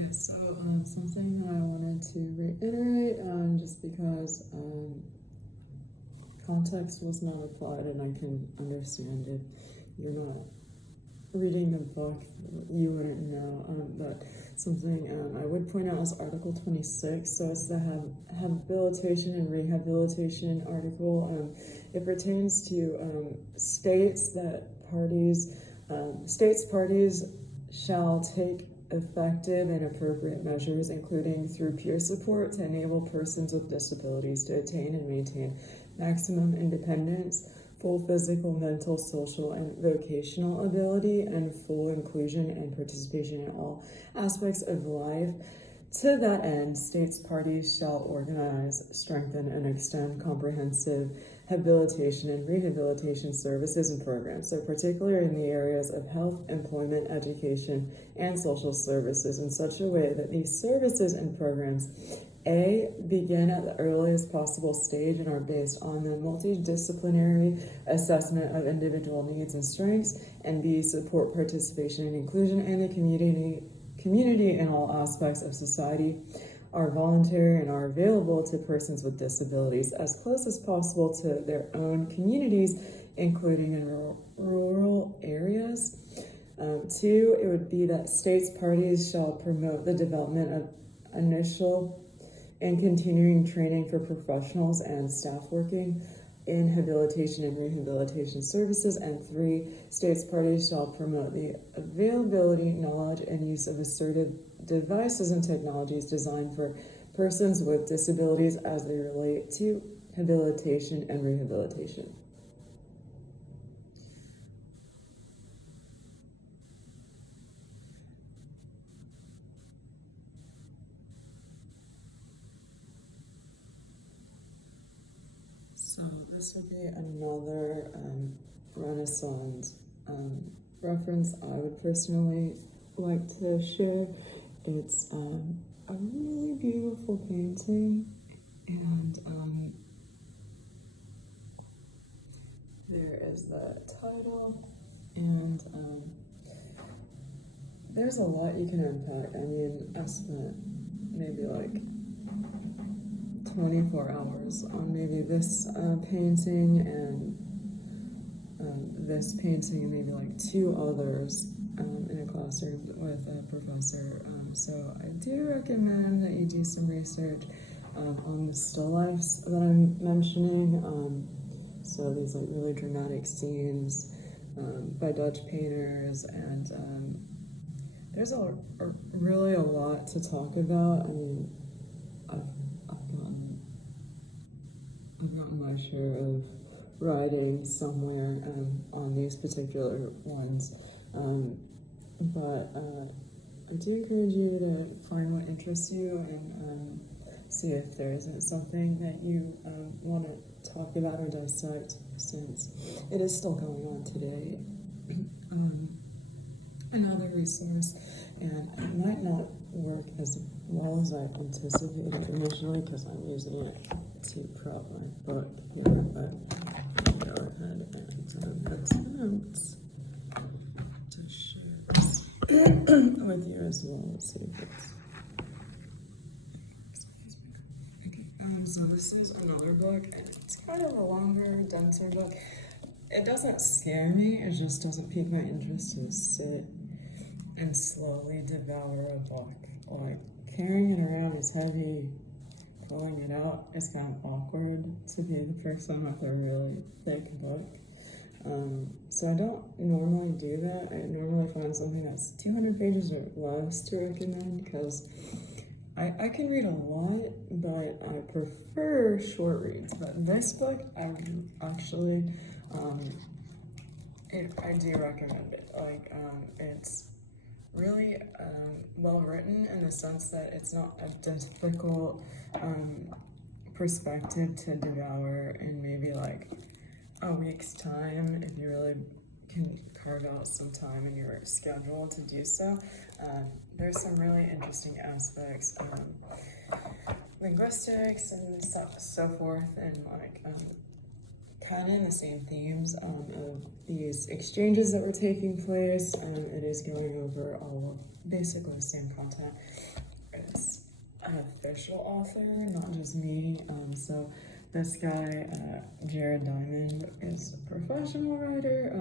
Okay, so something that I wanted to reiterate, just because context was not applied, and I can understand if you're not reading the book, you wouldn't know, but something I would point out is Article 26, so it's the habilitation and rehabilitation article. It pertains to states parties shall take effective and appropriate measures, including through peer support, to enable persons with disabilities to attain and maintain maximum independence, full physical, mental, social, and vocational ability, and full inclusion and participation in all aspects of life. To that end, states parties shall organize, strengthen, and extend comprehensive habilitation and rehabilitation services and programs, so particularly in the areas of health, employment, education, and social services, in such a way that these services and programs begin at the earliest possible stage and are based on the multidisciplinary assessment of individual needs and strengths, and B, support participation and inclusion in the community in all aspects of society, are voluntary and are available to persons with disabilities as close as possible to their own communities, including in rural areas. Two, it would be that states parties shall promote the development of initial and continuing training for professionals and staff working in habilitation and rehabilitation services. And three, states parties shall promote the availability, knowledge, and use of assertive devices and technologies designed for persons with disabilities as they relate to habilitation and rehabilitation. So this would be another Renaissance reference I would personally like to share. It's a really beautiful painting, and there is the title, and there's a lot you can unpack. I mean, I've spent maybe like 24 hours on maybe this painting and this painting and maybe like two others in a classroom with a professor. So I do recommend that you do some research on the still lifes that I'm mentioning. So these like really dramatic scenes by Dutch painters, and there's really a lot to talk about. I mean, I've gotten my share of writing somewhere on these particular ones, but I do encourage you to find what interests you and see if there isn't something that you want to talk about or dissect, since it is still going on today. Another resource, and it might not work as well as I anticipated initially because I'm using it to prop my book here, but go ahead and attempt to share this with you as well. Let's see if it's... Okay, so this is another book, and it's kind of a longer, denser book. It doesn't scare me, it just doesn't pique my interest to sit and slowly devour a book. Like, carrying it around is heavy, pulling it out is kind of awkward to be the person with a really thick book. So I don't normally do that. I normally find something that's 200 pages or less to recommend, because I can read a lot, but I prefer short reads. But this book, I actually, I do recommend it. Like, it's really well written in the sense that it's not a difficult perspective to devour in maybe like a week's time, if you really can carve out some time in your schedule to do so. There's some really interesting aspects, linguistics and so forth, and like kind of in the same themes of these exchanges that were taking place. It is going over all of basically the same content. an official author, not just me. So this guy, Jared Diamond, is a professional writer.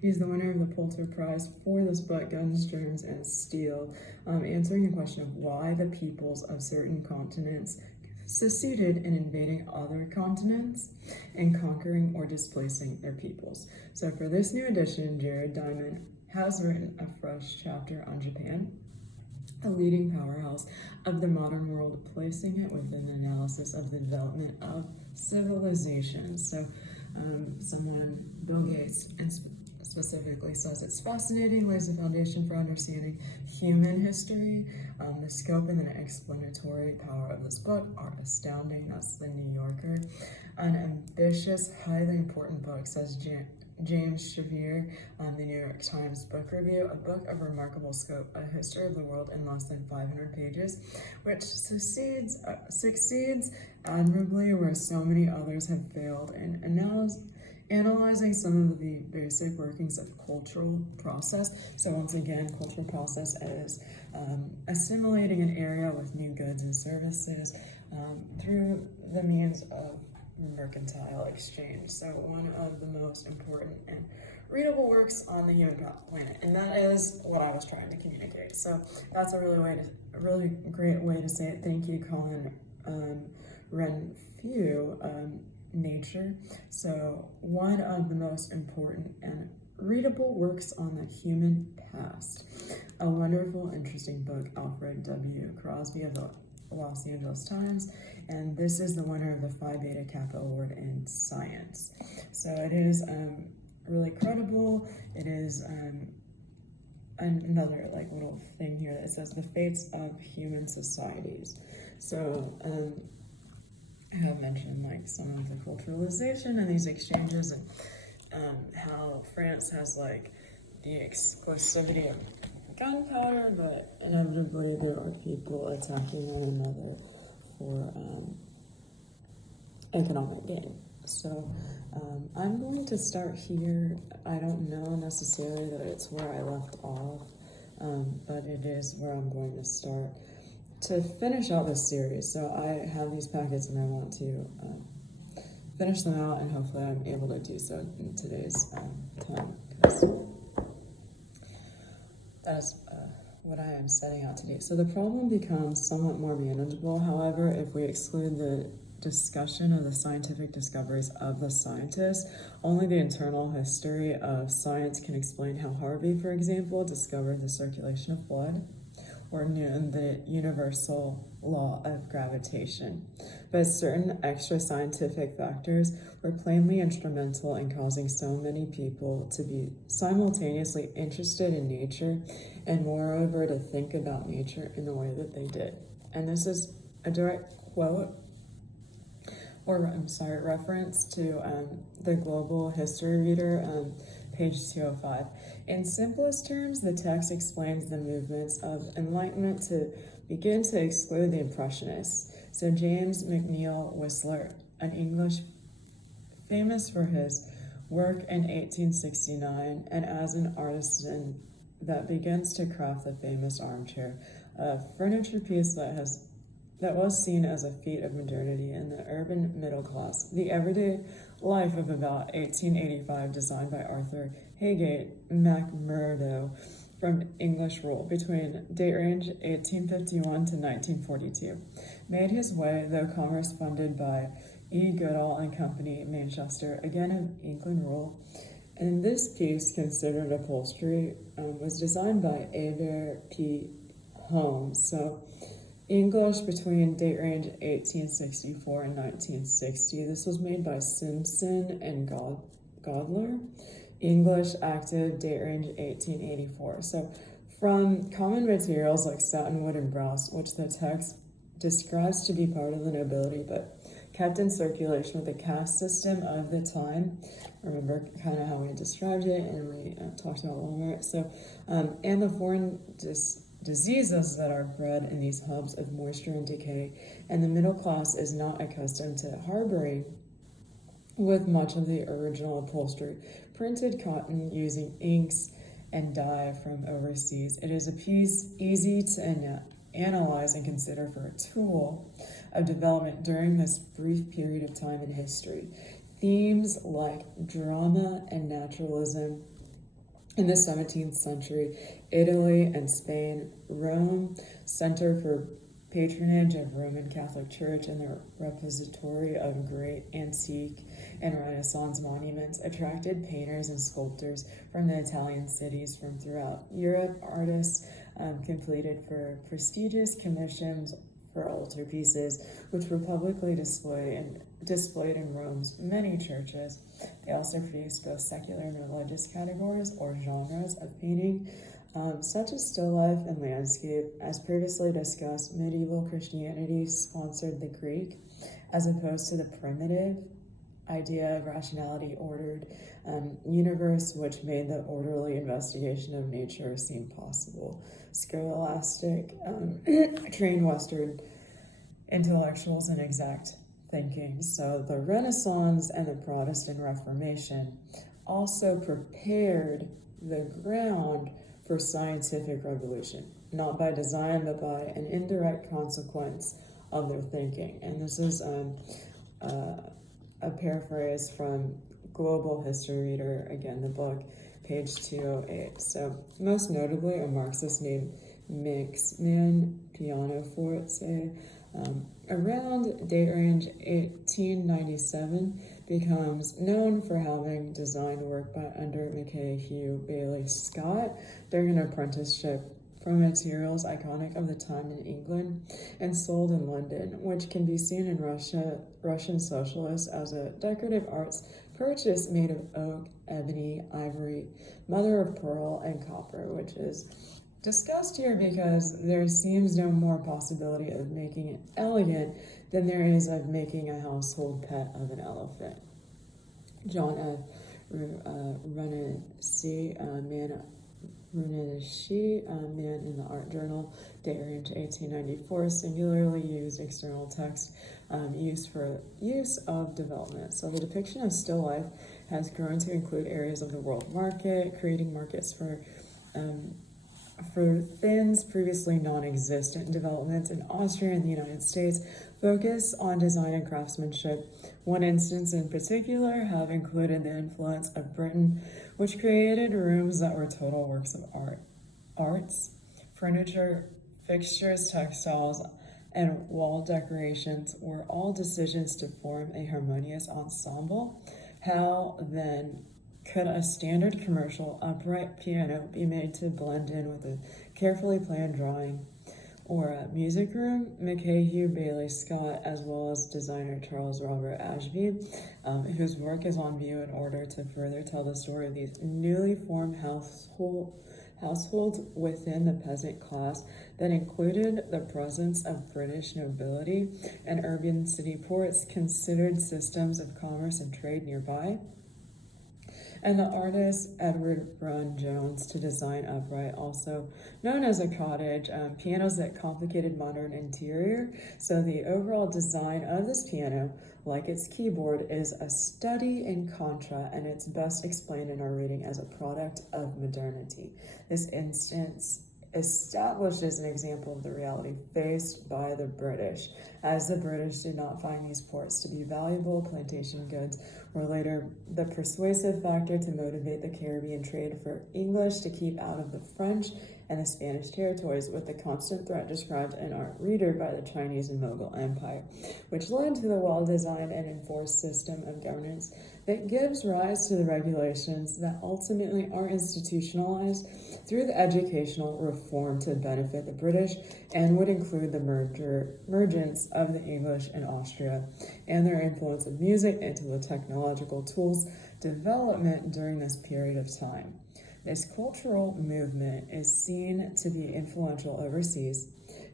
He's the winner of the Pulitzer Prize for this book, Guns, Germs, and Steel, answering the question of why the peoples of certain continents succeeded in invading other continents and conquering or displacing their peoples. So for this new edition, Jared Diamond has written a fresh chapter on Japan, a leading powerhouse of the modern world, placing it within the analysis of the development of civilization. So Bill Gates, specifically says it's fascinating, lays the foundation for understanding human history. The scope and the explanatory power of this book are astounding. That's the New Yorker. An ambitious, highly important book, says James Shavir, the New York Times Book Review, a book of remarkable scope, a history of the world in less than 500 pages, which succeeds admirably where so many others have failed in analyzing some of the basic workings of cultural process. So once again, cultural process is assimilating an area with new goods and services through the means of mercantile exchange. So one of the most important and readable works on the human planet, and that is what I was trying to communicate. So that's a really great way to say it. Thank you, Colin Renfrew. Nature. So one of the most important and readable works on the human past. A wonderful, interesting book, Alfred W. Crosby of the Los Angeles Times, and this is the winner of the Phi Beta Kappa Award in Science. So it is really credible. It is another little thing here that says the fates of human societies. So I have mentioned some of the culturalization and these exchanges, and how France has the exclusivity of gunpowder, but inevitably there are people attacking one another for economic gain. So I'm going to start here. I don't know necessarily that it's where I left off, but it is where I'm going to start to finish out this series. So I have these packets and I want to finish them out, and hopefully I'm able to do so in today's time, because that is what I am setting out to do. So the problem becomes somewhat more manageable, however, if we exclude the discussion of the scientific discoveries of the scientists. Only the internal history of science can explain how Harvey, for example, discovered the circulation of blood, or Newton the universal law of gravitation. But certain extra scientific factors were plainly instrumental in causing so many people to be simultaneously interested in nature, and moreover to think about nature in the way that they did. And this is a direct quote, reference to the Global History Reader, page 205. In simplest terms, the text explains the movements of Enlightenment to begin to exclude the Impressionists. So James McNeill Whistler, an English famous for his work in 1869 and as an artisan that begins to craft the famous armchair, a furniture piece that was seen as a feat of modernity in the urban middle class. The everyday life of about 1885, designed by Arthur Haygate MacMurdo from English Rule, between date range 1851 to 1942, made his way, though commerce funded by E. Goodall and Company, Manchester, again in England Rule. And this piece, considered upholstery, was designed by Aber P. Holmes. So English between date range 1864 and 1960. This was made by Simpson and Godler. English active, date range 1884. So from common materials like satin, wood, and brass, which the text describes to be part of the nobility, but kept in circulation with the caste system of the time. Remember kind of how we described it and we talked about Walmart. So, and the foreign diseases that are bred in these hubs of moisture and decay, and the middle class is not accustomed to harboring with much of the original upholstery, printed cotton using inks and dye from overseas. It is a piece easy to analyze and consider for a tool of development during this brief period of time in history. Themes like drama and naturalism in the 17th century, Italy and Spain, Rome, center for patronage of Roman Catholic Church and the repository of great antique and Renaissance monuments, attracted painters and sculptors from the Italian cities from throughout Europe. Artists completed for prestigious commissions for altarpieces, which were publicly displayed in Rome's many churches. They also produced both secular and religious categories or genres of painting, such as still life and landscape. As previously discussed, medieval Christianity sponsored the Greek, as opposed to the primitive idea of rationality ordered universe, which made the orderly investigation of nature seem possible. Scholastic trained Western intellectuals in exact thinking. So the Renaissance and the Protestant Reformation also prepared the ground for scientific revolution, not by design, but by an indirect consequence of their thinking. And this is a paraphrase from Global History Reader, again, the book, page 208. So most notably, a Marxist named Mixman Pianoforte, around date range 1897, becomes known for having designed work by under Mackay Hugh Bailey Scott during an apprenticeship from materials iconic of the time in England and sold in London, which can be seen in Russian socialists as a decorative arts purchase made of oak, ebony, ivory, mother of pearl, and copper, which is discussed here because there seems no more possibility of making it elegant than there is of making a household pet of an elephant. John F. Runesi, Man in the Art Journal, date range 1894, singularly used external text use of development. So the depiction of still life has grown to include areas of the world market, creating markets for things previously non-existent. Developments in Austria and the United States focus on design and craftsmanship. One instance in particular have included the influence of Britain, which created rooms that were total works of art. Arts, furniture, fixtures, textiles, and wall decorations were all decisions to form a harmonious ensemble. How then could a standard commercial upright piano be made to blend in with a carefully planned drawing or a music room? Mackay Hugh Bailey Scott, as well as designer Charles Robert Ashby, whose work is on view in order to further tell the story of these newly formed households within the peasant class that included the presence of British nobility and urban city ports, considered systems of commerce and trade nearby, and the artist Edward Brun Jones to design upright, also known as a cottage, pianos that complicated modern interior. So the overall design of this piano, like its keyboard, is a study in contra, and it's best explained in our reading as a product of modernity. This instance establishes an example of the reality faced by the British, as the British did not find these ports to be valuable plantation goods, were later the persuasive factor to motivate the Caribbean trade for English to keep out of the French and the Spanish territories, with the constant threat described in our reader by the Chinese and Mughal Empire, which led to the well-designed and enforced system of governance that gives rise to the regulations that ultimately are institutionalized through the educational reform to benefit the British, and would include the emergence of the English in Austria and their influence of music into the technological tools development during this period of time. This cultural movement is seen to be influential overseas.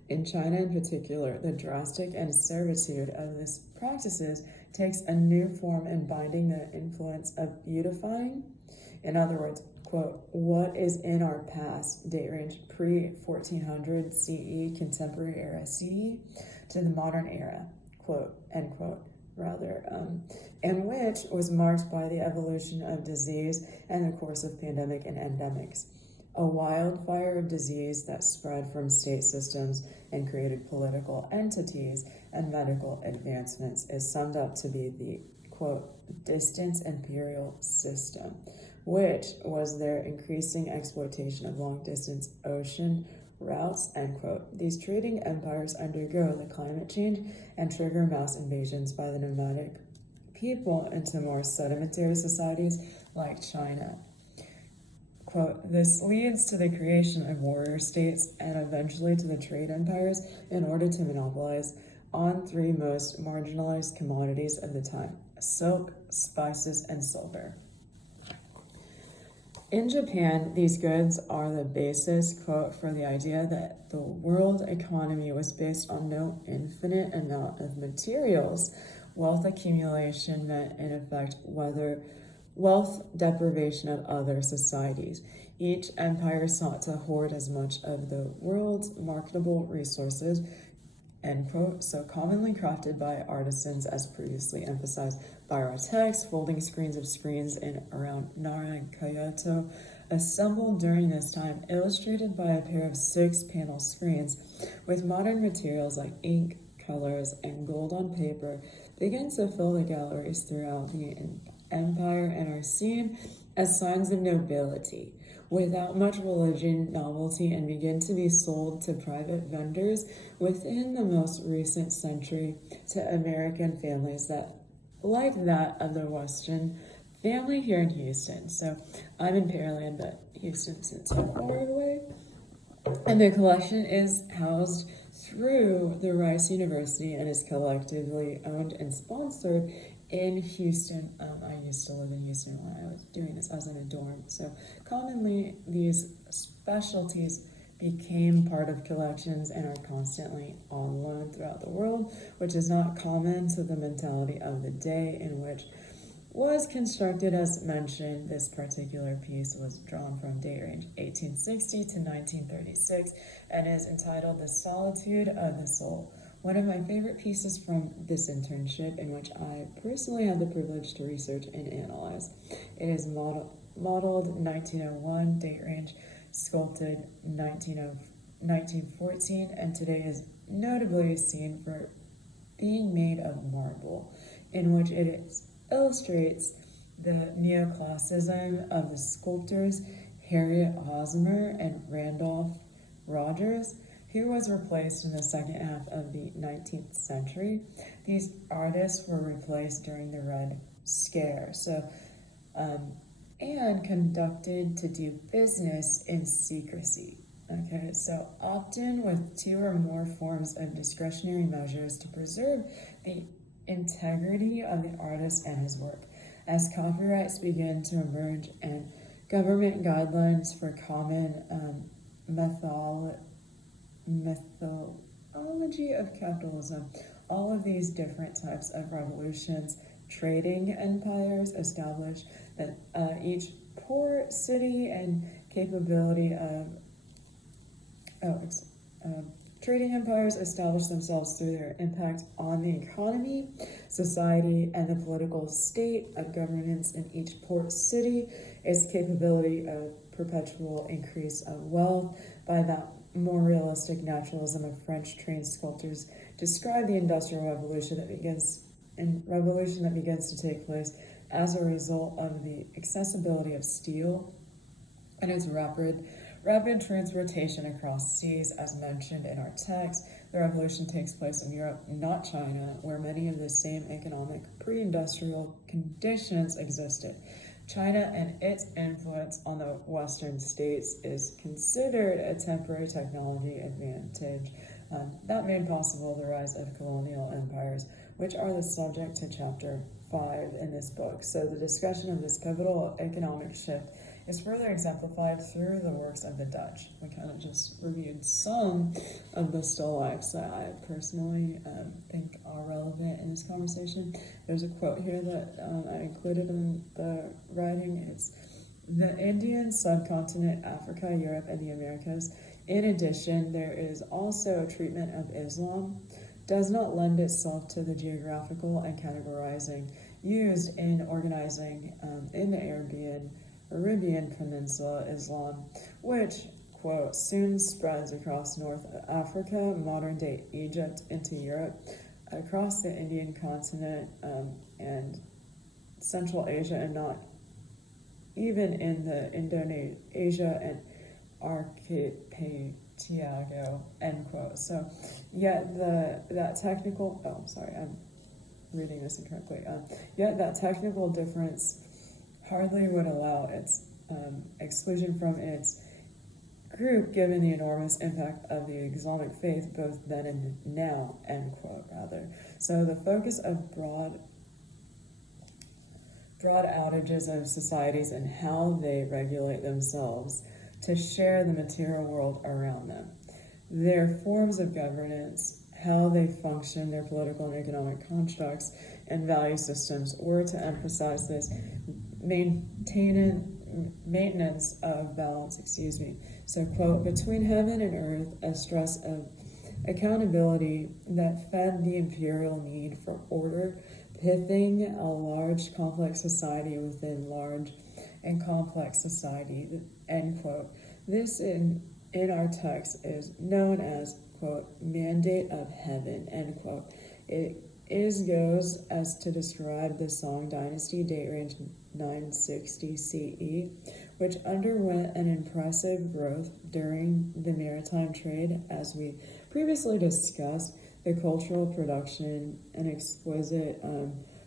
In China in particular, the drastic and servitude of these practices takes a new form in binding the influence of beautifying. In other words, quote, what is in our past, date range pre-1400 CE, contemporary era CE, to the modern era, quote, end quote, rather, and which was marked by the evolution of disease and the course of pandemic and endemics. a wildfire of disease that spread from state systems and created political entities and medical advancements is summed up to be the, quote, distant imperial system, which was their increasing exploitation of long-distance ocean routes, end quote. These trading empires undergo the climate change and trigger mass invasions by the nomadic people into more sedimentary societies like China. Quote, this leads to the creation of warrior states and eventually to the trade empires in order to monopolize on three most marginalized commodities of the time: silk, spices, and silver. In Japan, these goods are the basis, quote, for the idea that the world economy was based on no infinite amount of materials. Wealth accumulation meant, in effect, wealth deprivation of other societies. Each empire sought to hoard as much of the world's marketable resources, end quote, so commonly crafted by artisans, as previously emphasized. Biotex, folding screens of screens in around Nara and Kyoto, assembled during this time, illustrated by a pair of 6-panel screens with modern materials like ink, colors, and gold on paper, begin to fill the galleries throughout the empire and are seen as signs of nobility, without much religion, novelty, and begin to be sold to private vendors within the most recent century to American families that, like that of the Western family here in Houston. So I'm in Pearland, but Houston isn't so far away. And the collection is housed through the Rice University and is collectively owned and sponsored in Houston. I used to live in Houston when I was doing this. I was in a dorm. So commonly these specialties became part of collections and are constantly on loan throughout the world, which is not common to the mentality of the day in which was constructed. As mentioned, this particular piece was drawn from date range 1860 to 1936 and is entitled The Solitude of the Soul. One of my favorite pieces from this internship, in which I personally had the privilege to research and analyze. It is modeled 1901, date range sculpted 1914, and today is notably seen for being made of marble, in which illustrates the neoclassicism of the sculptors Harriet Hosmer and Randolph Rogers, who was replaced in the second half of the 19th century. These artists were replaced during the Red Scare, and conducted to do business in secrecy. Okay, so often with 2 or more forms of discretionary measures to preserve the integrity of the artist and his work. As copyrights begin to emerge and government guidelines for common methodology of capitalism, all of these different types of revolutions, trading empires established that each port, city, and capability of trading empires establish themselves through their impact on the economy, society, and the political state of governance in each port city, its capability of perpetual increase of wealth. By that more realistic naturalism of French trained sculptors describe the Industrial Revolution that begins to take place as a result of the accessibility of steel and its rapid transportation across seas. As mentioned in our text, the revolution takes place in Europe, not China, where many of the same economic pre-industrial conditions existed. China and its influence on the Western states is considered a temporary technology advantage that made possible the rise of colonial empires, which are the subject to chapter 5 in this book. So the discussion of this pivotal economic shift is further exemplified through the works of the Dutch. We kind of just reviewed some of the still lifes that I personally think are relevant in this conversation. There's a quote here that I included in the writing. It's the Indian subcontinent, Africa, Europe, and the Americas. In addition, there is also a treatment of Islam does not lend itself to the geographical and categorizing used in organizing in the Arabian Arabian Peninsula Islam, which, quote, soon spreads across North Africa, modern-day Egypt, into Europe, across the Indian continent, and Central Asia, and not even in the Indonesia and Archipelago, end quote. So, yet that technical, oh, sorry, I'm reading this incorrectly. Yet that technical difference hardly would allow its exclusion from its group, given the enormous impact of the Islamic faith both then and now, end quote, rather. So the focus of broad outages of societies and how they regulate themselves to share the material world around them, their forms of governance, how they function, their political and economic constructs and value systems, or to emphasize this maintenance of balance, So, quote, between heaven and earth, a stress of accountability that fed the imperial need for order, pithing a large, complex society within large and complex society, end quote. This in our text is known as, quote, mandate of heaven, end quote. It goes as to describe the Song dynasty, date range 960 CE, which underwent an impressive growth during the maritime trade, as we previously discussed, the cultural production and exquisite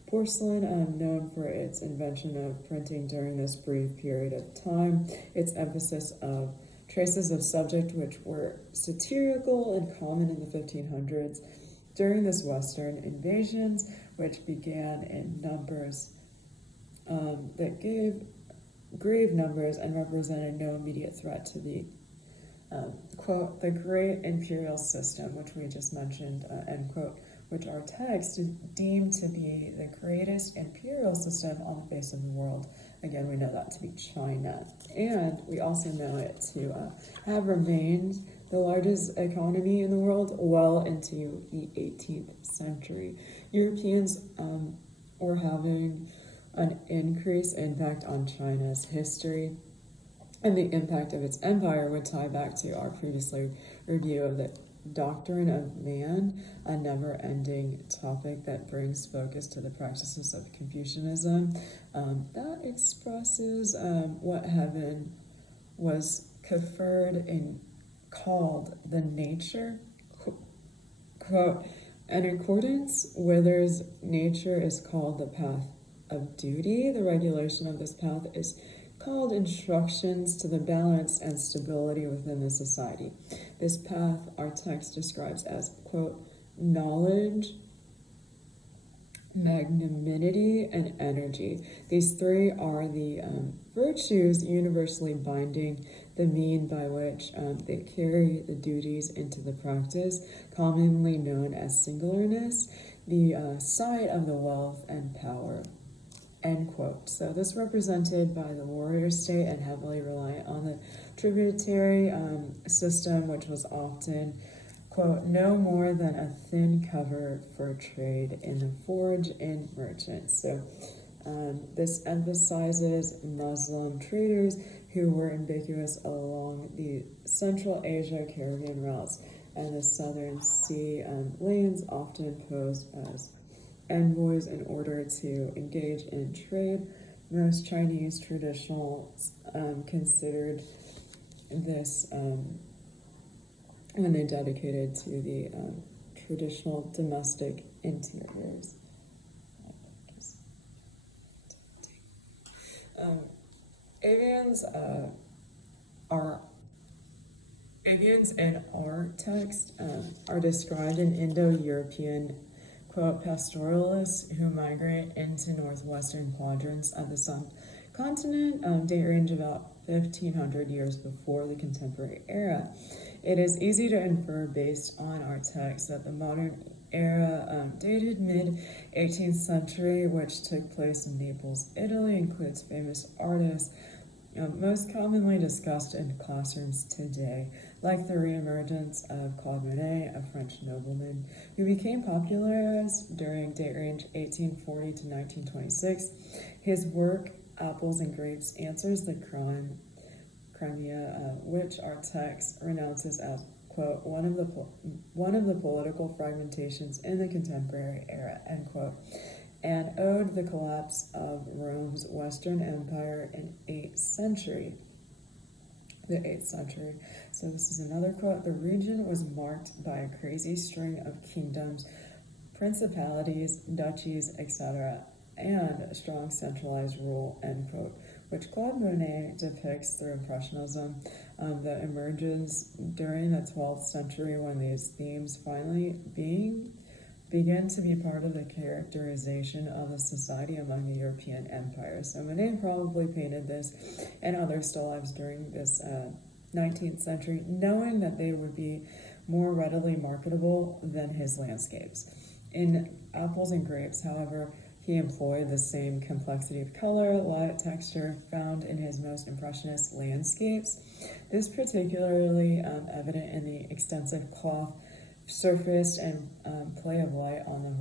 porcelain, known for its invention of printing during this brief period of time, its emphasis of traces of subject which were satirical and common in the 1500s, during this Western invasions, which began in numbers that gave grave numbers and represented no immediate threat to the, quote, the great imperial system, which we just mentioned, end quote, which our text is deemed to be the greatest imperial system on the face of the world. Again, we know that to be China. And we also know it to have remained the largest economy in the world well into the 18th century. Europeans were having an increased impact on China's history, and the impact of its empire would tie back to our previously review of the doctrine of man, a never-ending topic that brings focus to the practices of Confucianism. That expresses what heaven was conferred and called the nature, quote, in accordance withers nature is called the path of duty. The regulation of this path is called instructions to the balance and stability within the society. This path our text describes as, quote, knowledge, magnanimity, and energy. These three are the virtues universally binding the mean by which they carry the duties into the practice, commonly known as singularness, the side of the wealth and power, end quote. So this represented by the warrior state and heavily reliant on the tributary system, which was often, quote, no more than a thin cover for trade in the forge and merchants. So this emphasizes Muslim traders who were ubiquitous along the Central Asia Caribbean routes and the Southern Sea lanes, often posed as envoys in order to engage in trade. Most Chinese traditionals considered this when they dedicated to the traditional domestic interiors. Avians in our text are described in Indo-European, quote, pastoralists who migrate into northwestern quadrants of the subcontinent, date range about 1,500 years before the contemporary era. It is easy to infer based on our text that the modern era dated mid-18th century, which took place in Naples, Italy, includes famous artists most commonly discussed in classrooms today, like the reemergence of Claude Monet, a French nobleman who became popularized during date range 1840 to 1926. His work Apples and Grapes answers the Crimea, which our text renounces as, quote, one of the political fragmentations in the contemporary era, end quote, and owed the collapse of Rome's Western Empire in the 8th century. So this is another quote. The region was marked by a crazy string of kingdoms, principalities, duchies, etc., and a strong centralized rule, end quote, which Claude Monet depicts through Impressionism that emerges during the 12th century when these themes finally begin to be part of the characterization of the society among the European empires. So Monet probably painted this and other still lifes during this 19th century, knowing that they would be more readily marketable than his landscapes. In Apples and Grapes, however, he employed the same complexity of color, light, texture found in his most impressionist landscapes. This particularly evident in the extensive cloth surface and play of light on the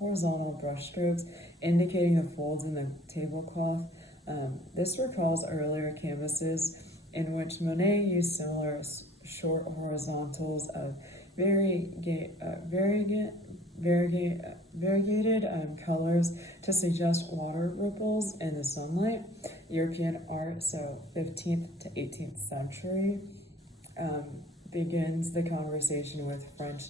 horizontal brushstrokes, indicating the folds in the tablecloth. This recalls earlier canvases in which Monet used similar short horizontals of variegated colors to suggest water ripples in the sunlight. European art, so 15th to 18th century, begins the conversation with French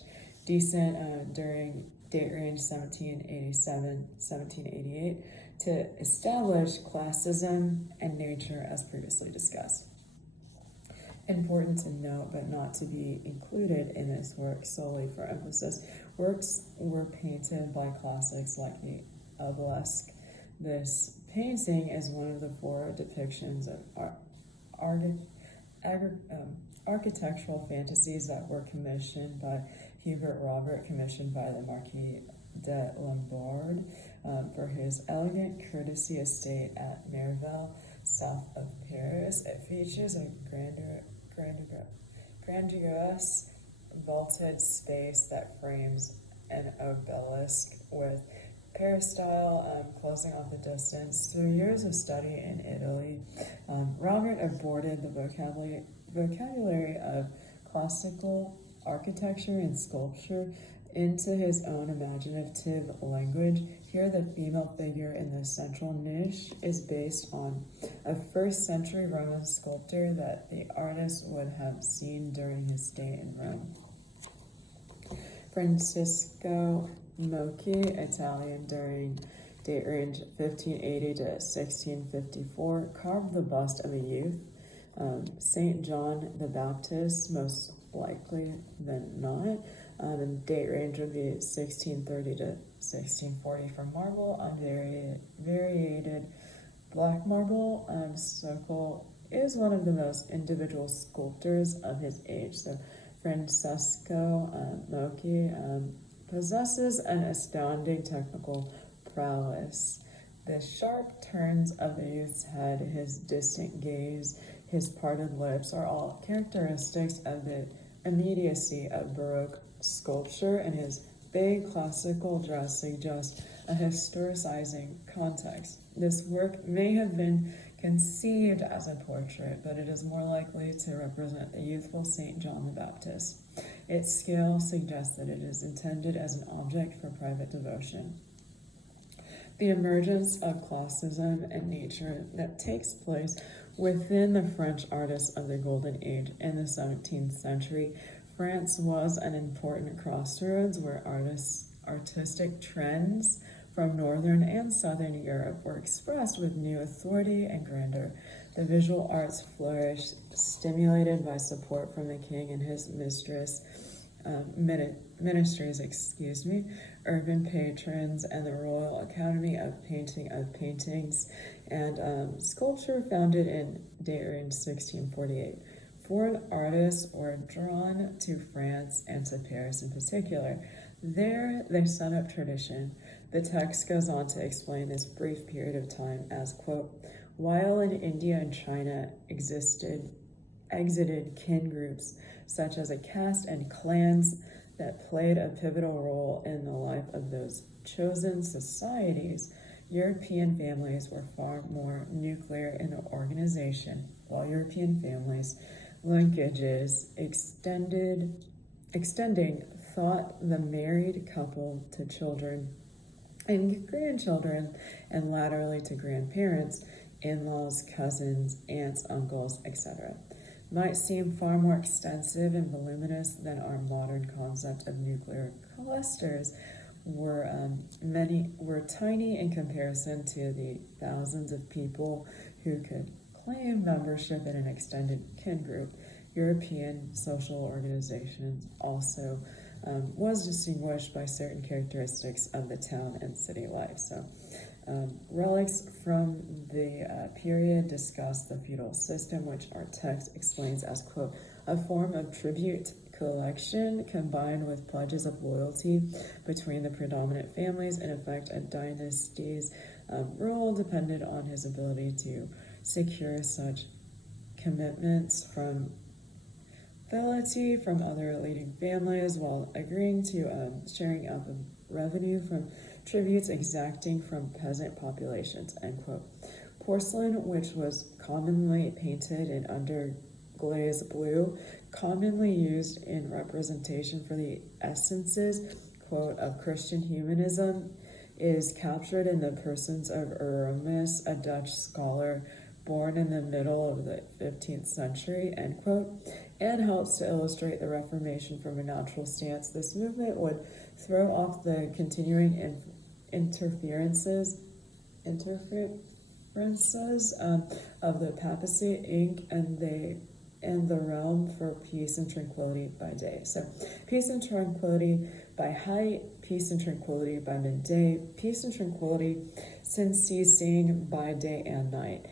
descent during date range 1787-1788 to establish classism and nature as previously discussed. Important to note, but not to be included in this work solely for emphasis, works were painted by classics like the obelisk. This painting is one of the 4 depictions of architectural fantasies that were commissioned by Hubert Robert, commissioned by the Marquis de Lombard for his elegant courtesy estate at Merville, south of Paris. It features a grandiose vaulted space that frames an obelisk with peristyle closing off the distance. Through years of study in Italy, Robert aborted the vocabulary of classical architecture and sculpture into his own imaginative language. Here, the female figure in the central niche is based on a 1st century Roman sculptor that the artist would have seen during his stay in Rome. Francisco Mocchi, Italian during date range 1580 to 1654, carved the bust of a youth, St. John the Baptist, most likely than not. The date range would be 1630 to 1640 for marble, unvariated black marble. Sokol is one of the most individual sculptors of his age. So Francesco Mocchi possesses an astounding technical prowess. The sharp turns of the youth's head, his distant gaze, his parted lips are all characteristics of the immediacy of Baroque sculpture, and his vague classical dress suggests a historicizing context. This work may have been conceived as a portrait, but it is more likely to represent the youthful St. John the Baptist. Its scale suggests that it is intended as an object for private devotion. The emergence of classicism and nature that takes place within the French artists of the Golden Age in the 17th century. France was an important crossroads where artistic trends from Northern and Southern Europe were expressed with new authority and grandeur. The visual arts flourished, stimulated by support from the king and his ministries, urban patrons, and the Royal Academy of Paintings, and sculpture founded in date range 1648. Foreign artists were drawn to France and to Paris in particular. There, they set up tradition. The text goes on to explain this brief period of time as, quote, while in India and China exited kin groups such as a caste and clans that played a pivotal role in the life of those chosen societies, European families were far more nuclear in organization, while European families' linkages extending thought the married couple to children and grandchildren, and laterally to grandparents, in-laws, cousins, aunts, uncles, etc., might seem far more extensive and voluminous than our modern concept of nuclear clusters were tiny in comparison to the thousands of people who could claim membership in an extended kin group. European social organizations also was distinguished by certain characteristics of the town and city life. So, relics from the period discuss the feudal system, which our text explains as, quote, a form of tribute collection combined with pledges of loyalty between the predominant families. In effect, a dynasty's rule depended on his ability to secure such commitments from fealty from other leading families while agreeing to sharing up of revenue from tributes exacting from peasant populations, end quote. Porcelain, which was commonly painted in underglaze blue, commonly used in representation for the essences, quote, of Christian humanism, is captured in the persons of Erasmus, a Dutch scholar born in the middle of the 15th century, end quote, and helps to illustrate the Reformation from a natural stance. This movement would throw off the continuing interferences of the papacy, and the realm for peace and tranquility by day. So, peace and tranquility by night, peace and tranquility by midday, peace and tranquility since ceasing by day and night.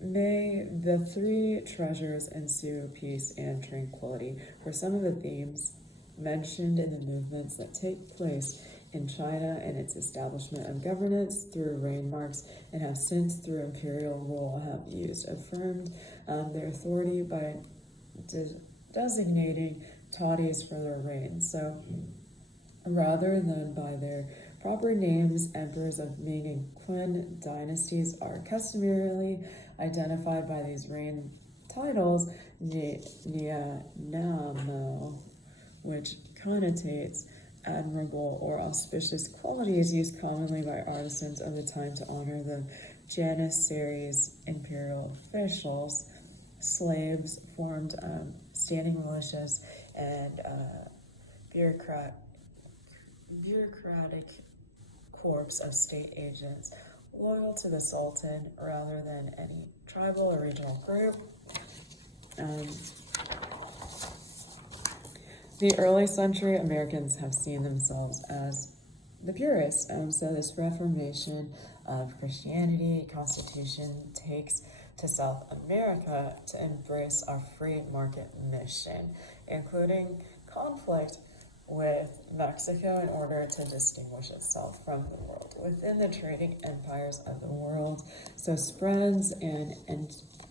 May the three treasures ensue, peace and tranquility, were some of the themes mentioned in the movements that take place in China and its establishment of governance through reign marks, and have since, through imperial rule, affirmed their authority by designating toddies for their reign. So, rather than by their proper names, emperors of Ming and Qin dynasties are customarily identified by these reign titles, Niamo, which connotates admirable or auspicious qualities, used commonly by artisans of the time to honor the Janissaries, imperial officials. Slaves formed standing militias and bureaucratic corps of state agents loyal to the Sultan rather than any tribal or regional group. The early century Americans have seen themselves as the purists. So this Reformation of Christianity Constitution takes to South America to embrace our free market mission, including conflict with Mexico in order to distinguish itself from the world within the trading empires of the world, so spreads and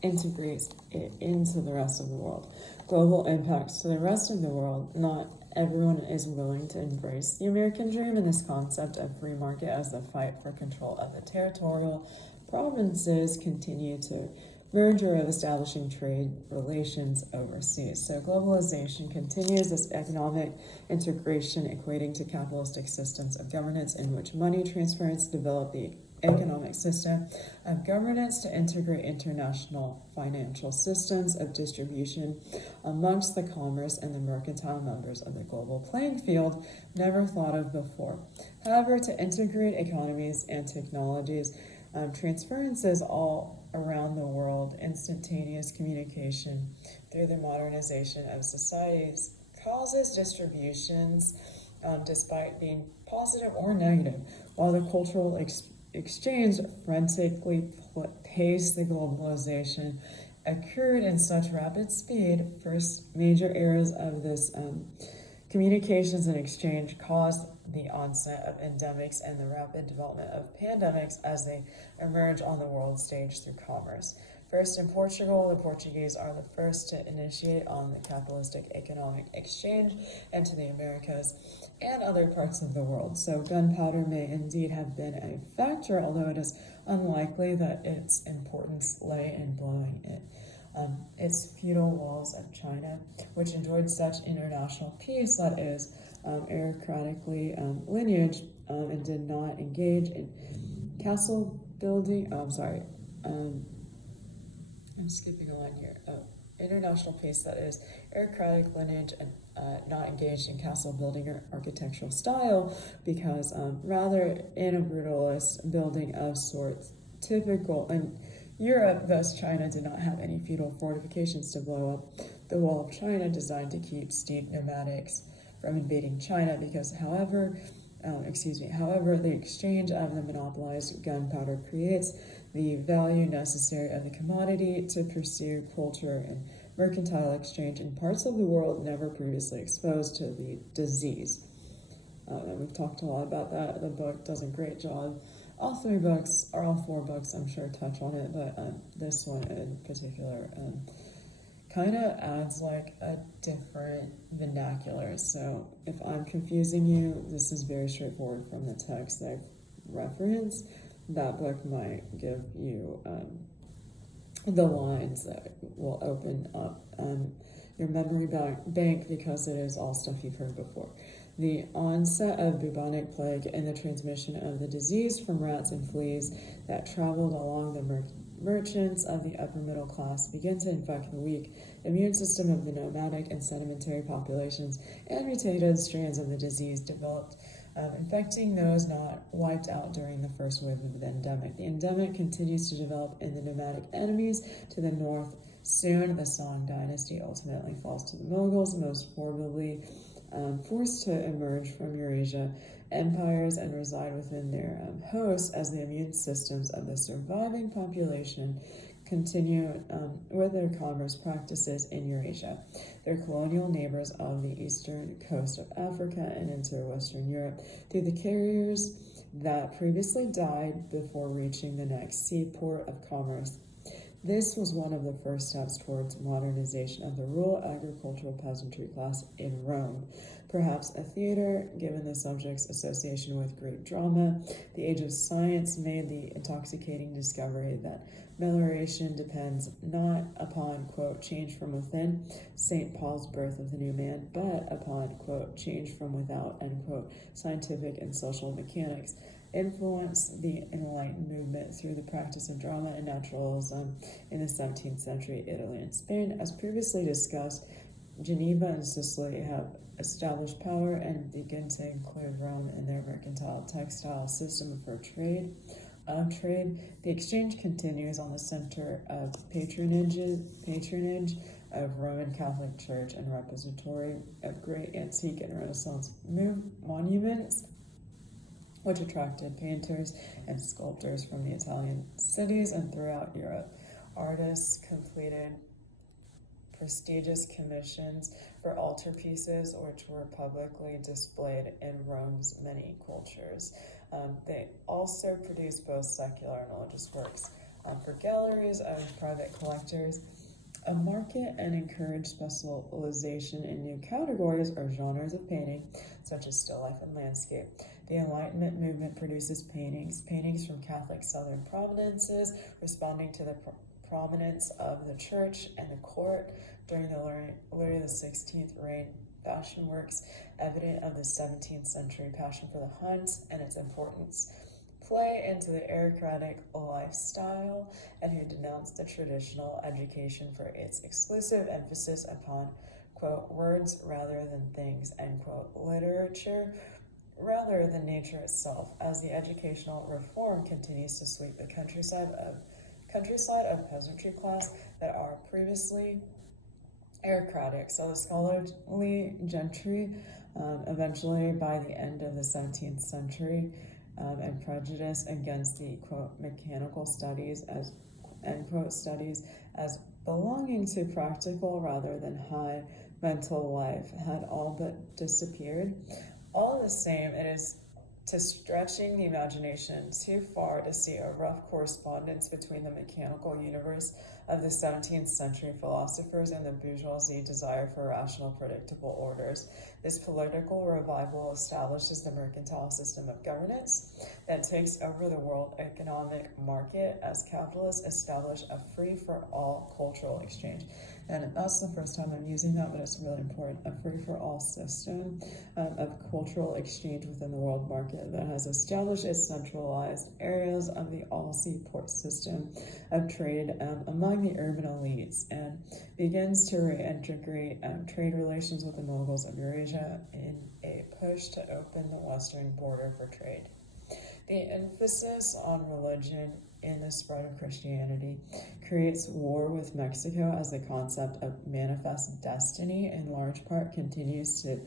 integrates it into the rest of the world. Global impacts to the rest of the world. Not everyone is willing to embrace the American dream and this concept of free market, as the fight for control of the territorial provinces continue to merger of establishing trade relations overseas. So globalization continues this economic integration, equating to capitalistic systems of governance in which money transference develop the economic system of governance to integrate international financial systems of distribution amongst the commerce and the mercantile members of the global playing field, never thought of before. However, to integrate economies and technologies, transferences all around the world, instantaneous communication through the modernization of societies causes distributions, despite being positive or negative, while the cultural exchange frantically paced the globalization occurred in such rapid speed. First major eras of this communications and exchange caused the onset of endemics and the rapid development of pandemics as they emerge on the world stage through commerce. First, in Portugal, the Portuguese are the first to initiate on the capitalistic economic exchange into the Americas and other parts of the world. So gunpowder may indeed have been a factor, although it is unlikely that its importance lay in blowing its feudal walls of China, which enjoyed such international peace that is aristocratically lineage and did not engage in castle building. I'm skipping a line here. International peace that is aristocratic lineage and not engaged in castle building or architectural style, because rather in a brutalist building of sorts typical in Europe. Thus, China did not have any feudal fortifications to blow up the wall of China, designed to keep steep nomadics from invading China, because however, the exchange of the monopolized gunpowder creates the value necessary of the commodity to pursue culture and mercantile exchange in parts of the world never previously exposed to the disease. And we've talked a lot about that. The book does a great job. All four books, I'm sure, touch on it, but this one in particular kind of adds like a different vernacular. So if I'm confusing you, this is very straightforward from the text that I've referenced. That book might give you the lines that will open up your memory bank, because it is all stuff you've heard before. The onset of bubonic plague and the transmission of the disease from rats and fleas that traveled along the merchants of the upper middle class began to infect the weak immune system of the nomadic and sedimentary populations, and mutated strands of the disease developed, infecting those not wiped out during the first wave of the endemic. The endemic continues to develop in the nomadic enemies to the north. Soon, the Song dynasty ultimately falls to the Mughals, most formidably forced to emerge from Eurasia empires and reside within their hosts, as the immune systems of the surviving population continue with their commerce practices in Eurasia. Their colonial neighbors of the eastern coast of Africa and into Western Europe through the carriers that previously died before reaching the next seaport of commerce. This was one of the first steps towards modernization of the rural agricultural peasantry class in Rome. Perhaps a theater, given the subject's association with Greek drama, the age of science made the intoxicating discovery that melioration depends not upon, quote, change from within, St. Paul's birth of the new man, but upon, quote, change from without, end quote, scientific and social mechanics. Influenced the Enlightened movement through the practice of drama and naturalism in the 17th century Italy and Spain. As previously discussed, Geneva and Sicily have established power and begin to include Rome in their mercantile textile system for trade. The exchange continues on the center of patronage of Roman Catholic Church and repository of great antique and Renaissance monuments, which attracted painters and sculptors from the Italian cities and throughout Europe. Artists completed prestigious commissions for altarpieces, which were publicly displayed in Rome's many cultures. They also produced both secular and religious works for galleries and private collectors. A market and encouraged specialization in new categories or genres of painting, such as still life and landscape. The Enlightenment movement produces paintings from Catholic southern provinces, responding to the prominence of the church and the court during the Louis XVI reign. Fashion works, evident of the 17th century passion for the hunt and its importance, play into the aristocratic lifestyle and who denounced the traditional education for its exclusive emphasis upon, quote, words rather than things, end quote, literature rather than nature itself, as the educational reform continues to sweep the countryside of peasantry class that are previously aristocratic. So the scholarly gentry, eventually by the end of the 17th century, and prejudice against the, quote, mechanical studies as, end quote, studies as belonging to practical rather than high mental life had all but disappeared. All the same, it is to stretching the imagination too far to see a rough correspondence between the mechanical universe of the 17th century philosophers and the bourgeoisie desire for rational, predictable orders. This political revival establishes the mercantile system of governance that takes over the world economic market as capitalists establish a free-for-all cultural exchange. And that's the first time I'm using that, but it's really important. A free-for-all system of cultural exchange within the world market that has established its centralized areas of the all-seaport system of trade among the urban elites and begins to reintegrate trade relations with the Mongols of Eurasia in a push to open the western border for trade. The emphasis on religion in the spread of Christianity creates war with Mexico as the concept of manifest destiny in large part continues to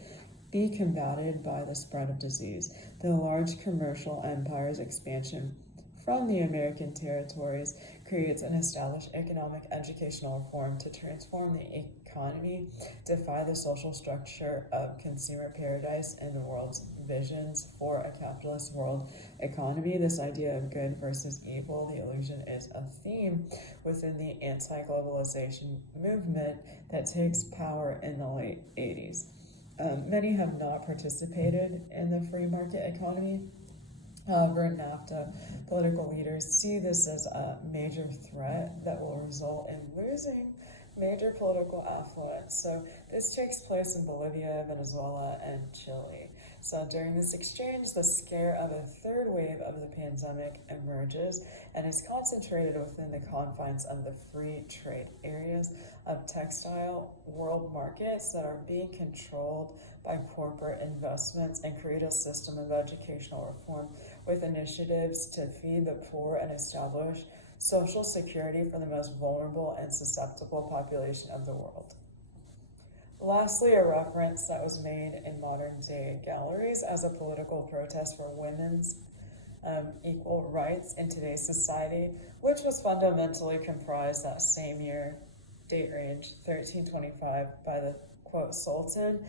be combated by the spread of disease. The large commercial empire's expansion from the American territories creates an established economic educational reform to transform the economy, defy the social structure of consumer paradise and the world's visions for a capitalist world economy. This idea of good versus evil, the illusion, is a theme within the anti-globalization movement that takes power in the late 80s. Many have not participated in the free market economy. However, NAFTA political leaders see this as a major threat that will result in losing major political affluence. So this takes place in Bolivia, Venezuela, and Chile. So during this exchange, the scare of a third wave of the pandemic emerges and is concentrated within the confines of the free trade areas of textile world markets that are being controlled by corporate investments and create a system of educational reform with initiatives to feed the poor and establish social security for the most vulnerable and susceptible population of the world. Lastly, a reference that was made in modern day galleries as a political protest for women's equal rights in today's society, which was fundamentally comprised that same year, date range 1325, by the quote Sultan,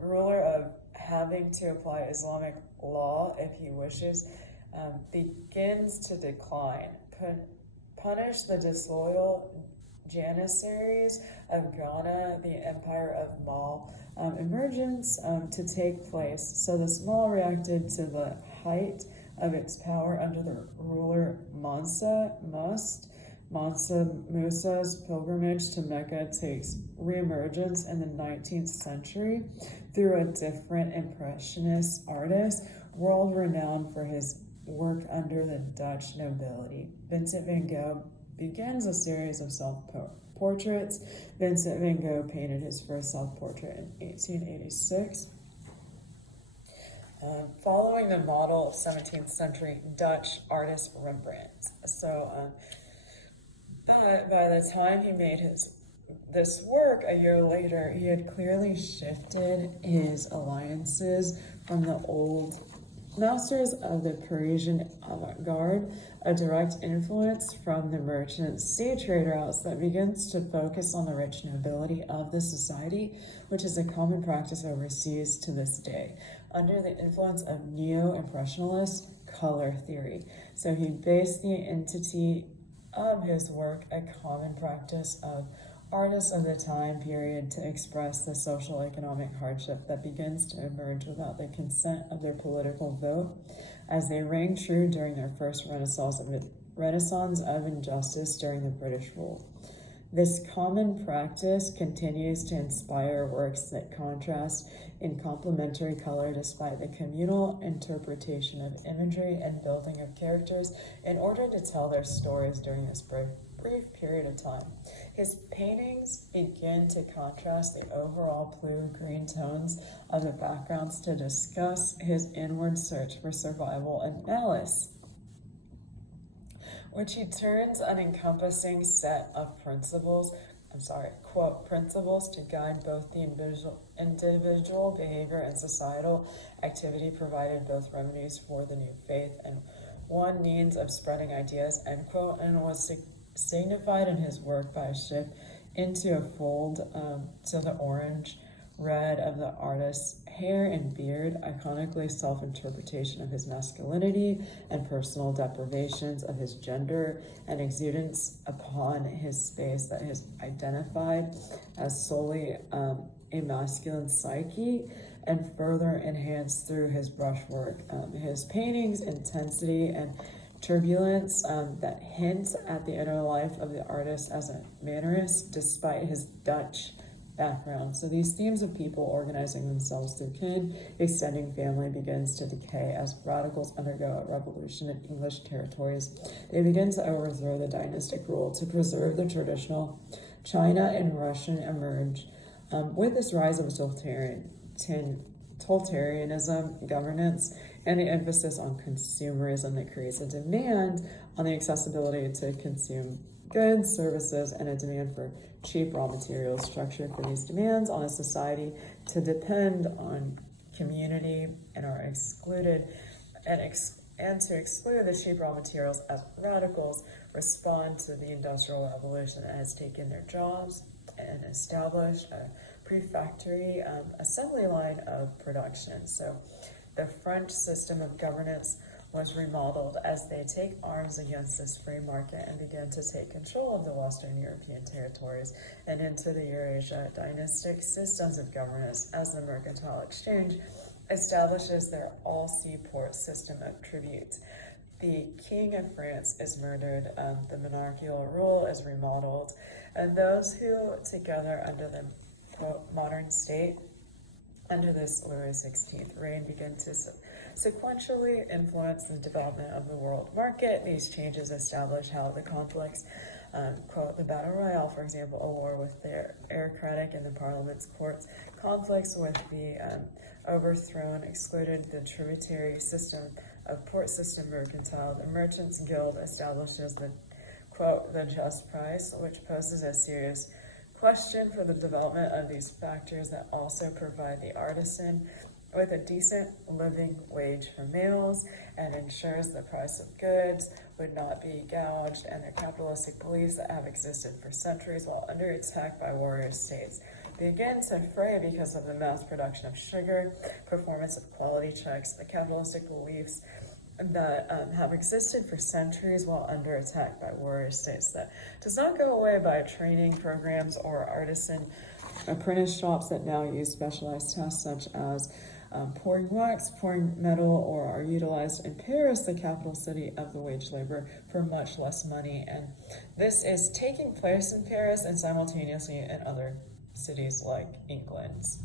ruler of having to apply Islamic law if he wishes, begins to decline. Punish the disloyal janissaries of Ghana, the empire of Mal, emergence to take place. So the Mal reacted to the height of its power under the ruler Mansa Musa's pilgrimage to Mecca takes reemergence in the 19th century through a different impressionist artist, world-renowned for his work under the Dutch nobility. Vincent van Gogh begins a series of self-portraits. Vincent van Gogh painted his first self-portrait in 1886. Following the model of 17th century Dutch artist Rembrandt. But by the time he made this work a year later, he had clearly shifted his alliances from the old masters of the Parisian avant-garde, a direct influence from the merchant sea trade routes that begins to focus on the rich nobility of the society, which is a common practice overseas to this day, under the influence of neo-impressionist color theory. So he based the entity of his work a common practice of artists of the time period to express the social economic hardship that begins to emerge without the consent of their political vote, as they rang true during their first renaissance of injustice during the British rule. This common practice continues to inspire works that contrast in complementary color despite the communal interpretation of imagery and building of characters in order to tell their stories during this brief period of time. His paintings begin to contrast the overall blue-green tones of the backgrounds to discuss his inward search for survival and malice, which he turns an encompassing set of principles to guide both the individual behavior and societal activity, provided both remedies for the new faith and one means of spreading ideas, end quote, and was signified in his work by a shift into a fold to the orange red of the artist's hair and beard, iconically self-interpretation of his masculinity and personal deprivations of his gender, and exudance upon his space that is identified as solely a masculine psyche, and further enhanced through his brushwork. His paintings' intensity and turbulence that hints at the inner life of the artist as a mannerist, despite his Dutch background. So these themes of people organizing themselves through kin, extending family, begins to decay as radicals undergo a revolution in English territories. They begin to overthrow the dynastic rule to preserve the traditional. China and Russian emerge. With this rise of totalitarianism, governance, and the emphasis on consumerism that creates a demand on the accessibility to consume goods, services, and a demand for cheap raw materials structured for these demands on a society to depend on community and are excluded and to exclude the cheap raw materials as radicals respond to the Industrial Revolution that has taken their jobs and established a pre-factory assembly line of production. So the French system of governance was remodeled as they take arms against this free market and begin to take control of the Western European territories and into the Eurasia. Dynastic systems of governance as the mercantile exchange establishes their all-seaport system of tributes. The King of France is murdered, the monarchical rule is remodeled, and those who together under the modern state under this Louis XVI reign begin to sequentially influence the development of the world market. These changes establish how the conflicts, quote, the battle royale, for example, a war with the aristocratic and the parliament's courts, conflicts with the overthrown, excluded the tributary system of port system mercantile. The Merchants Guild establishes the, quote, the just price, which poses a serious question for the development of these factors that also provide the artisan with a decent living wage for males and ensures the price of goods would not be gouged, and the capitalistic beliefs that have existed for centuries while under attack by warrior states begin to fray because of the mass production of sugar, performance of quality checks, the capitalistic beliefs that have existed for centuries while under attack by warrior states that does not go away by training programs or artisan apprentice shops that now use specialized tasks such as pouring wax, pouring metal, or are utilized in Paris, the capital city of the wage labor, for much less money. And this is taking place in Paris and simultaneously in other cities like England's.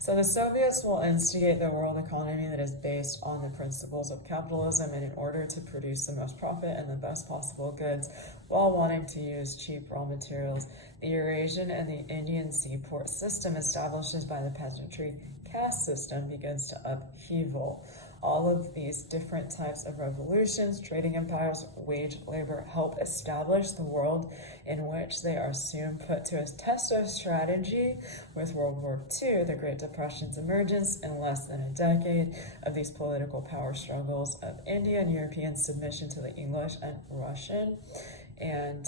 So the Soviets will instigate the world economy that is based on the principles of capitalism, and in order to produce the most profit and the best possible goods while wanting to use cheap raw materials, the Eurasian and the Indian seaport system established by the peasantry caste system begins to upheaval. All of these different types of revolutions, trading empires, wage labor help establish the world in which they are soon put to a test of strategy with World War II, the Great Depression's emergence in less than a decade of these political power struggles of India and European submission to the English and Russian and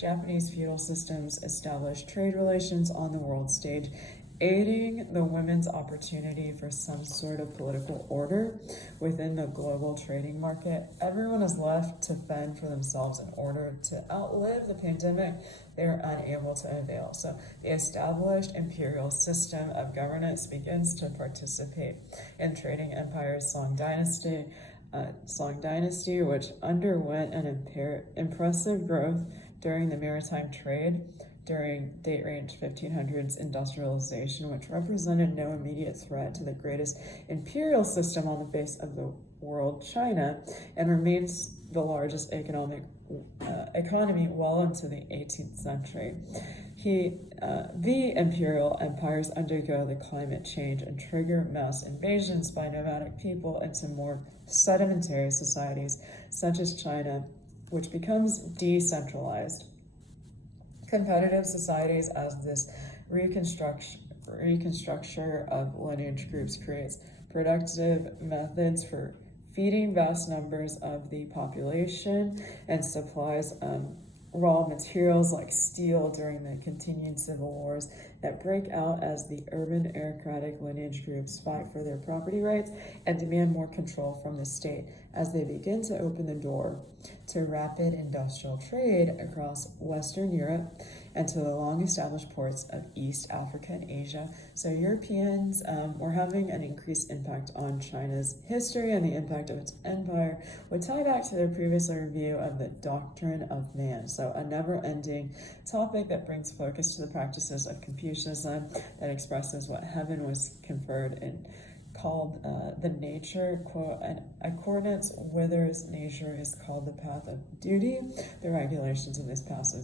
Japanese feudal systems established trade relations on the world stage, aiding the women's opportunity for some sort of political order within the global trading market. Everyone is left to fend for themselves in order to outlive the pandemic they are unable to avail. So the established imperial system of governance begins to participate in trading empires. Song Dynasty, which underwent an impressive growth during the maritime trade, during date range 1500s industrialization, which represented no immediate threat to the greatest imperial system on the face of the world, China, and remains the largest economy well into the 18th century. The imperial empires undergo the climate change and trigger mass invasions by nomadic people into more sedimentary societies, such as China, which becomes decentralized. Competitive societies as this reconstruction of lineage groups creates productive methods for feeding vast numbers of the population and supplies raw materials like steel during the continued civil wars that break out as the urban aristocratic lineage groups fight for their property rights and demand more control from the state as they begin to open the door to rapid industrial trade across Western Europe and to the long-established ports of East Africa and Asia. So Europeans were having an increased impact on China's history, and the impact of its empire would tie back to their previous review of the doctrine of man. So a never-ending topic that brings focus to the practices of Confucianism, that expresses what heaven was conferred and called the nature, quote, in accordance with nature is called the path of duty. The regulations of this path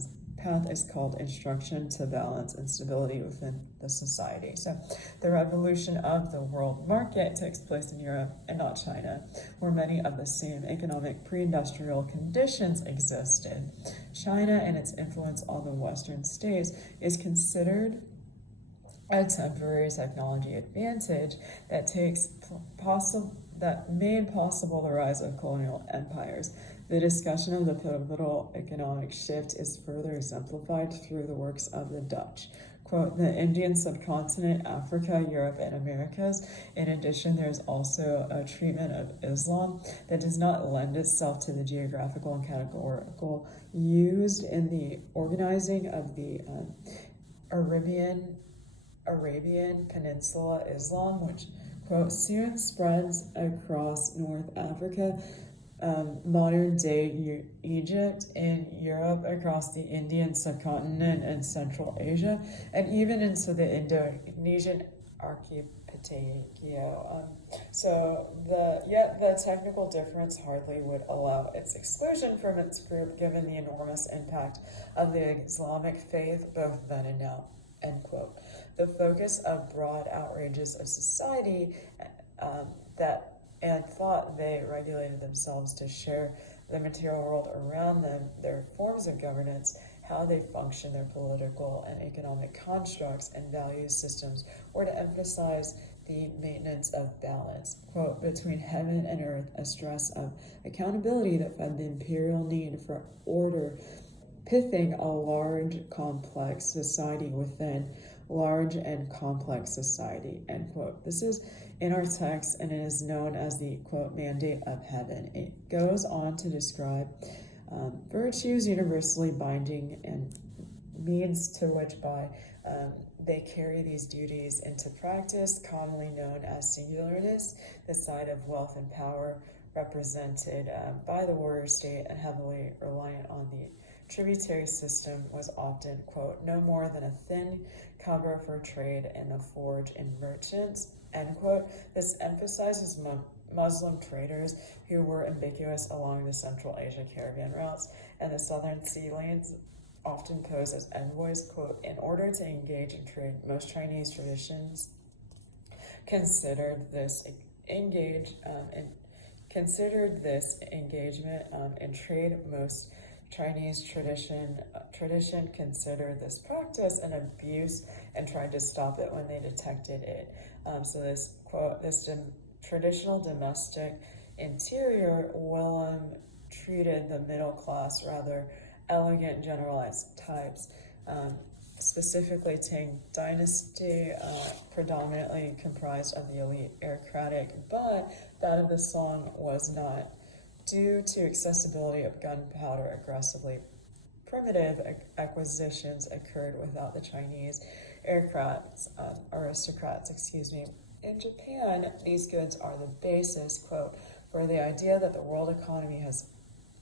is called instruction to balance and stability within the society. So the revolution of the world market takes place in Europe and not China, where many of the same economic pre-industrial conditions existed. China and its influence on the Western states is considered a temporary technology advantage that made possible the rise of colonial empires. The discussion of the pivotal economic shift is further exemplified through the works of the Dutch. Quote, the Indian subcontinent, Africa, Europe, and Americas. In addition, there's also a treatment of Islam that does not lend itself to the geographical and categorical used in the organizing of the Arabian Peninsula Islam, which, quote, soon spreads across North Africa, modern-day Egypt, in Europe, across the Indian subcontinent and Central Asia, and even into the Indonesian archipelago. Yet the technical difference hardly would allow its exclusion from its group, given the enormous impact of the Islamic faith both then and now, end quote. The focus of broad outrages of society and thought they regulated themselves to share the material world around them, their forms of governance, how they function, their political and economic constructs and value systems, or to emphasize the maintenance of balance, quote, between heaven and earth, a stress of accountability that fed the imperial need for order, pithing a large, complex society within large and complex society, end quote. This is in our text, and it is known as the, quote, mandate of heaven. It goes on to describe virtues universally binding and means to which by they carry these duties into practice, commonly known as singularness, the side of wealth and power represented by the warrior state and heavily reliant on the tributary system was often, quote, no more than a thin cover for trade in the forge and merchants, end quote. This emphasizes Muslim traders who were ambiguous along the Central Asia caravan routes and the southern sea lanes, often posed as envoys, quote, in order to engage in trade. Most Chinese traditions considered this engagement in trade. Most Chinese tradition considered this practice an abuse and tried to stop it when they detected it. So this, quote, traditional domestic interior, Willem treated the middle class, rather elegant, generalized types, specifically Tang Dynasty, predominantly comprised of the elite aristocratic, but that of the Song was not. Due to accessibility of gunpowder, aggressively primitive acquisitions occurred without the Chinese aristocrats. In Japan, these goods are the basis, quote, for the idea that the world economy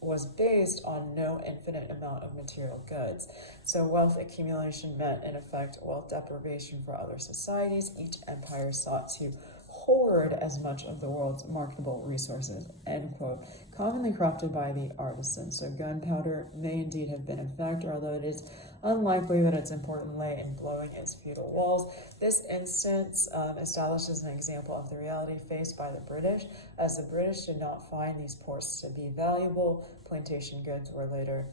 was based on no infinite amount of material goods. So wealth accumulation meant, in effect, wealth deprivation for other societies. Each empire sought to hoard as much of the world's marketable resources, end quote, commonly crafted by the artisan. So gunpowder may indeed have been a factor, although it is unlikely that its important lay in blowing its feudal walls. This instance establishes an example of the reality faced by the British, as the British did not find these ports to be valuable. Plantation goods were later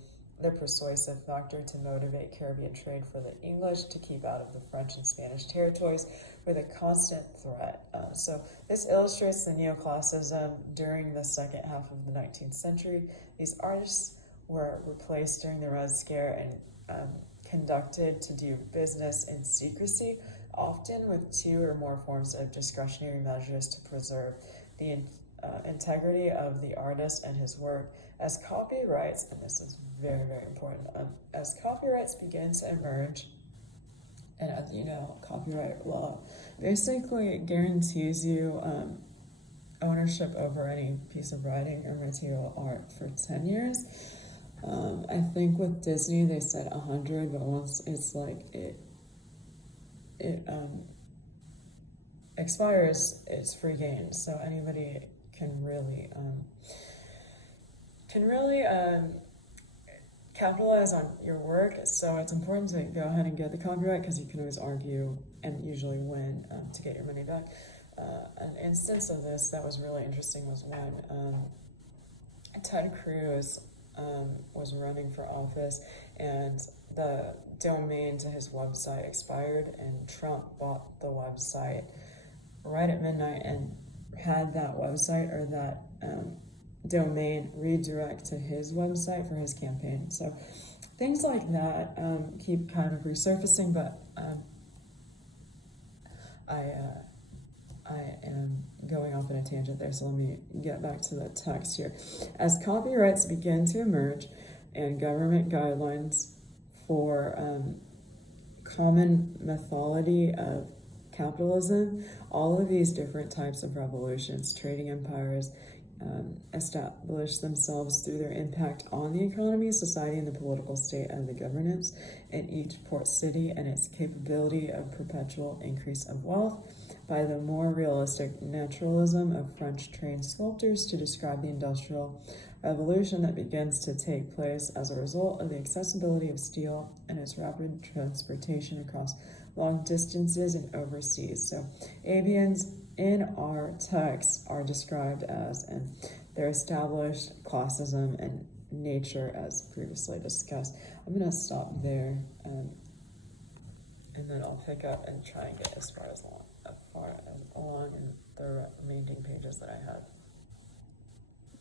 the persuasive factor to motivate Caribbean trade for the English to keep out of the French and Spanish territories with a constant threat. So this illustrates the neoclassicism during the second half of the 19th century. These artists were replaced during the Red Scare and conducted to do business in secrecy, often with 2 or more forms of discretionary measures to preserve the integrity of the artist and his work. As copyrights, and this is very, very important, as copyrights begin to emerge, and as you know, copyright law basically guarantees you ownership over any piece of writing or material art for 10 years. I think with Disney they said 100, but once it's like it expires, it's free game. So anybody can really capitalize on your work. So it's important to go ahead and get the copyright, because you can always argue and usually win to get your money back. An instance of this that was really interesting was when Ted Cruz was running for office, and the domain to his website expired, and Trump bought the website right at midnight and had that website or that domain redirect to his website for his campaign. So things like that keep kind of resurfacing, but I am going off on a tangent there, so let me get back to the text here. As copyrights begin to emerge and government guidelines for common methodology of capitalism, all of these different types of revolutions, trading empires, establish themselves through their impact on the economy, society, and the political state of the governance in each port city, and its capability of perpetual increase of wealth, by the more realistic naturalism of French trained sculptors to describe the industrial revolution that begins to take place as a result of the accessibility of steel and its rapid transportation across long distances and overseas. So avians in our text are described as, and their established classism and nature as previously discussed. I'm going to stop there, and then I'll pick up and try and get as far along in the remaining pages that I have.